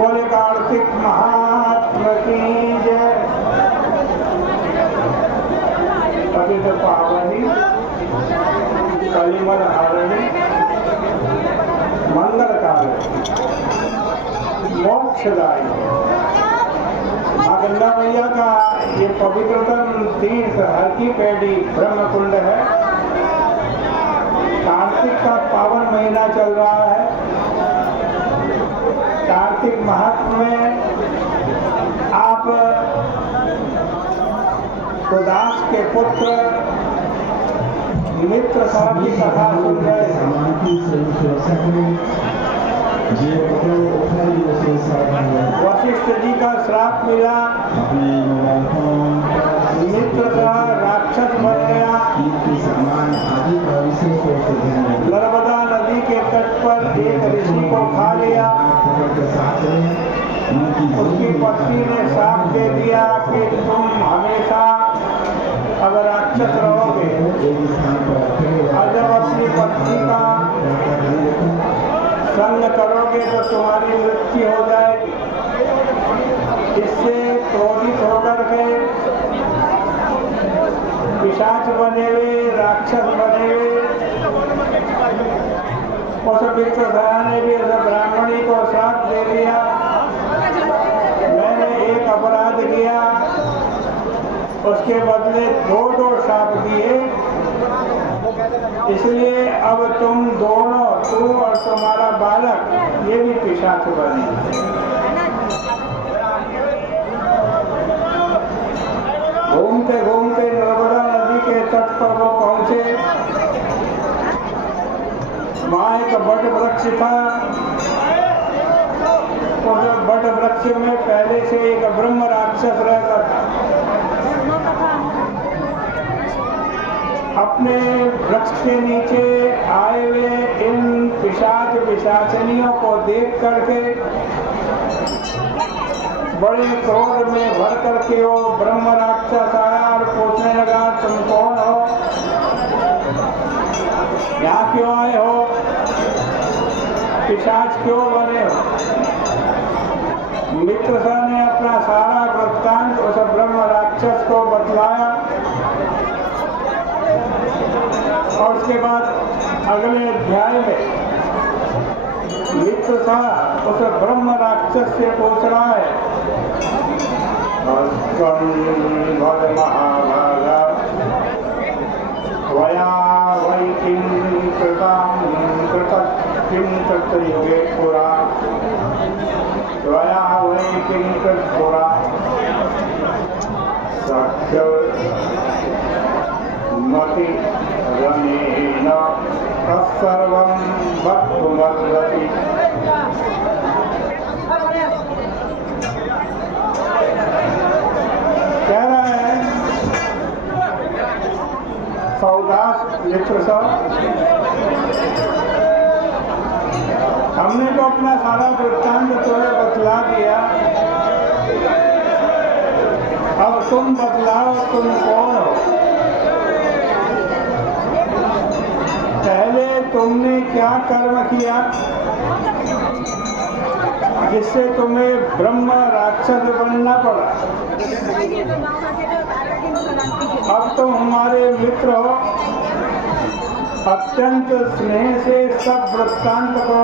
बोले कार्तिक महात्मा की जय। पतित पावनी कलिमल हरणी मंगलकारी मोक्षदायी माँ गंगा मैया का ये पवित्रतम तीर्थ हर की पैड़ी ब्रह्मकुंड है। कार्तिक का पावन महीना चल रहा है। कार्तिक महात्म में आप सुदास के पुत्र मित्र साहब की कथा सुन रहे हैं। वशिष्ठ जी का श्राप मिला, मित्र साहब राक्षस बन गया। नर्मदा नदी के तट पर एक ऋषि को खा लिया। उसकी पत्नी ने श्राप दे दिया कि तुम हमेशा अब राक्षस रहोगे और जब अपनी पत्नी का संग करोगे तो तुम्हारी मृत्यु हो जाएगी। इससे क्रोधित होकर के पिशाच बने हुए, राक्षस बने हुए उस मित्र ने भी उस ब्राह्मणी को श्राप दे दिया। मैंने एक अपराध किया, उसके बदले दो श्राप दिए, इसलिए अब तुम दोनों, तू और तुम्हारा बालक, ये भी पिशाच बने। घूमते घूमते नर्मदा नदी के तट पर वो पहुंचे। वहाँ एक बट वृक्ष था। उस बट वृक्ष में पहले से एक ब्रह्म राक्षस रहता था। अपने वृक्ष के नीचे आए हुए इन पिशाच पिशाचनियों को देख करके बड़े क्रोध में भर करके वो ब्रह्म राक्षस आया और पूछने लगा, तुम कौन हो, यहाँ क्यों आए हो, पिशाच क्यों बने हो। मित्र ने अपना सारा वृत्तांत उस ब्रह्म राक्षस को बतलाया और उसके बाद अगले अध्याय में मित्र उस ब्रह्म राक्षस से पूछ रहा है, महाभागा वया वै किं कृतं किं तत्युगे पुरा वया वै किं तत्पुरा सख्य मति रमेण तत्सर्वं वक्तुमर्हति। कह रहा है सौदास मित्र साहब, हमने तो अपना सारा वृत्तांत तुम्हें बतला दिया, अब तुम बतलाओ तुम कौन हो। पहले तुमने क्या कर्म किया जिससे तुम्हें ब्रह्म राक्षस बनना पड़ा। अब तुम हमारे मित्र हो, अत्यंत स्नेह से सब वृत्तांत को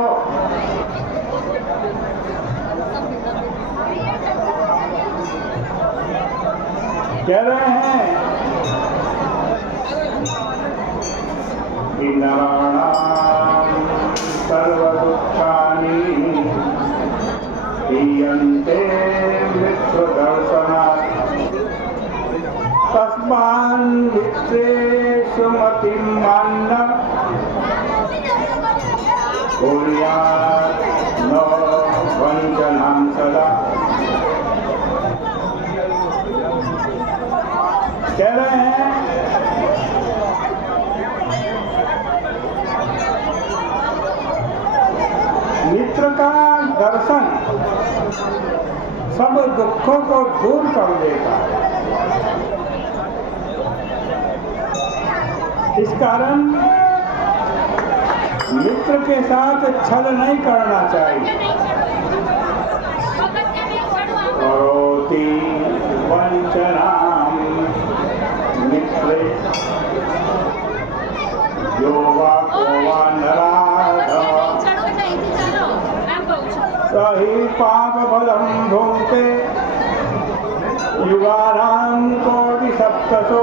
कह रहे हैं। नराणां सर्वदुःखानि हीयन्ते मित्रदर्शनात् तस्मान् मित्रेषु मतिं मान्न कुर्यात् न वञ्चनां सदा। कह रहे हैं मित्र का दर्शन सब दुखों को दूर कर देगा। इस कारण मित्र के साथ छल नहीं करना चाहिए। सही पाप फलम भुंक्ते युगानां कोटि सप्तसो।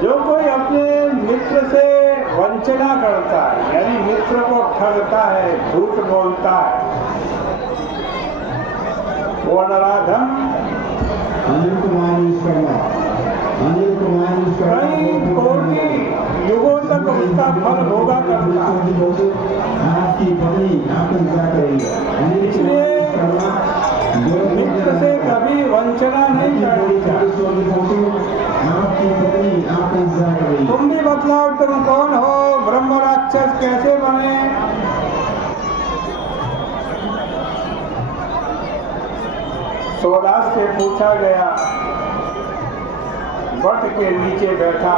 जो कोई अपने मित्र से वंचना करता है, यानी मित्र को ठगता है, झूठ बोलता है, वो नराधम कई कोटि युगों तक उसका फल भोगा करता है। इसलिए मित्र से कभी वंचना नहीं करनी चाहिए। तुम भी बतलाओ, तुम कौन हो, ब्रह्म राक्षस कैसे बने? सोदास से पूछा गया, वट के नीचे बैठा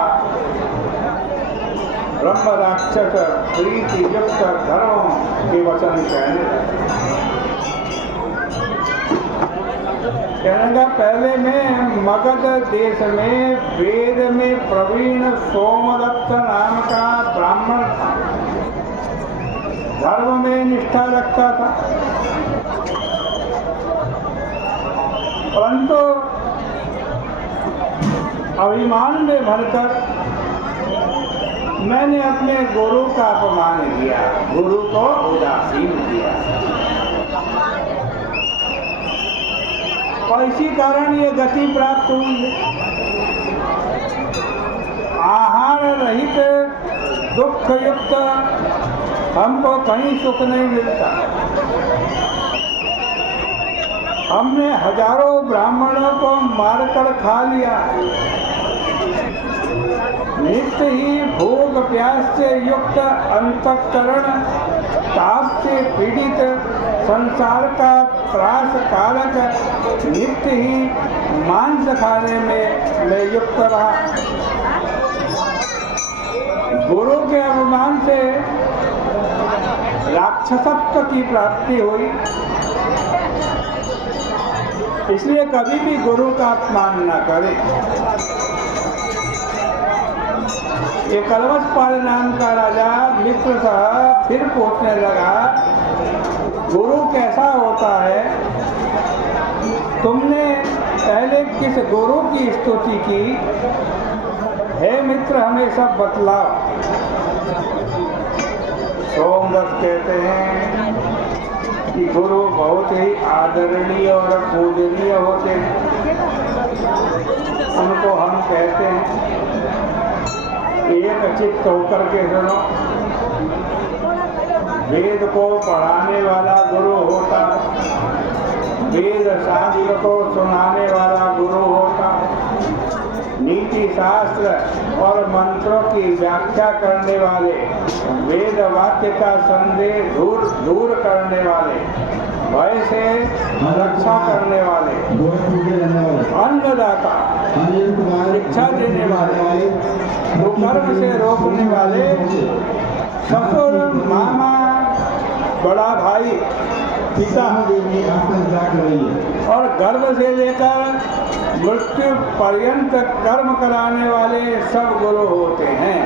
ब्रह्म राक्षस प्रीति युक्त धर्म के वचन कहने लगा। पहले मैं मगध देश में वेद में प्रवीण सोमदत्त नाम का ब्राह्मण था, धर्म में निष्ठा रखता था, परंतु अभिमान में भरकर मैंने अपने गुरु का अपमान किया, गुरु को उदासीन किया, और इसी कारण ये गति प्राप्त हुई। आहार रहित दुख युक्त हमको कहीं सुख नहीं मिलता। हमने हजारों ब्राह्मणों को मारकर खा लिया। नित्य ही भोग प्यास से युक्त अंतःकरण ताप से पीड़ित संसार का त्रास कारक नित्य ही मांस खाने में मैं युक्त रहा। गुरु के अपमान से राक्षसत्व की प्राप्ति हुई। इसलिए कभी भी गुरु का अपमान न करें। ये कलवशपाल नाम का राजा मित्र साहब फिर पूछने लगा, गुरु कैसा होता है? तुमने पहले किस गुरु की स्तुति की? हे मित्र, हमें सब बतलाओ। सोमदत्त कहते हैं कि गुरु बहुत ही आदरणीय और पूजनीय होते हैं। उनको हम कहते हैं एक चित्त होकर के सुनो। वेद को पढ़ाने वाला गुरु होता, वेद शास्त्र को सुनाने वाला गुरु होता, नीति शास्त्र और मंत्रों की व्याख्या करने वाले, वेद वाक्य का संदेह दूर करने वाले, भय से रक्षा करने वाले, अन्नदाता, शिक्षा देने वाले, कुकर्म से रोकने वाले, ससुर, मामा, बड़ा भाई, पिता और गर्भ से लेकर मृत्यु पर्यंत कर्म कराने वाले सब गुरु होते हैं।